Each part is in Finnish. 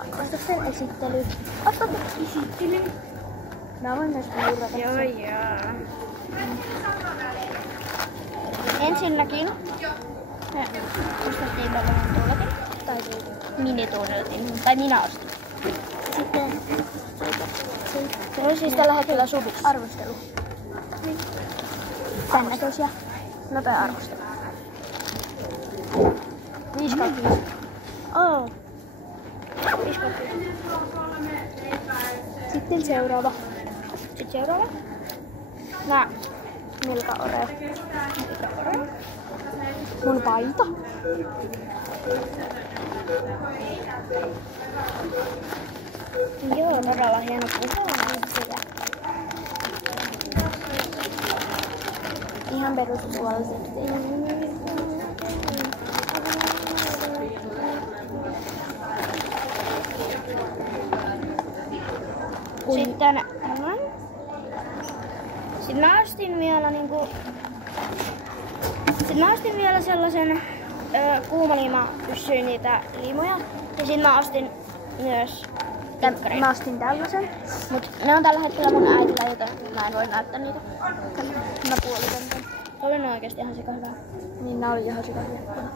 Ostosten esittely. Ostosten esittely. Mä voin myös puhurata. Joo. Ensinnäkin me ostettiin tällainen tuuletin. Tai minituuletin. Tai minä ostin. Sitten se on siis tällä hetkellä subiksi. Arvostelu. Tän näköisiä. Nopea arvostelu. 5/5. Oh. 5/5. Sitten seuraava. Nää Milka Oreo. Mun paita. Joo, todella hieno kuva. Ihan perussuolisesti. Sitten mä ostin vielä sellaisen kuumaliimapyssyin niitä liimoja. Ja sitten mä ostin myös temppareita. Mä ostin tällaisen. Mut ne on tällä hetkellä mun äitillä, joten mä en voi näyttää niitä. Mä puolitan tän. Oli ne oikeesti ihan sika hyvää. Niin nää oli ihan sika hyvää.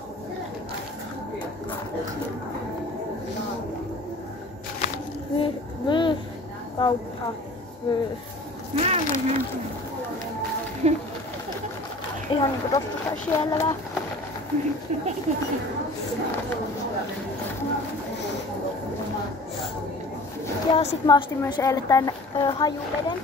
Kauppa. Ihan niinku tosta tai siellä. Ja sit mä ostin myös eilen tän hajuveden.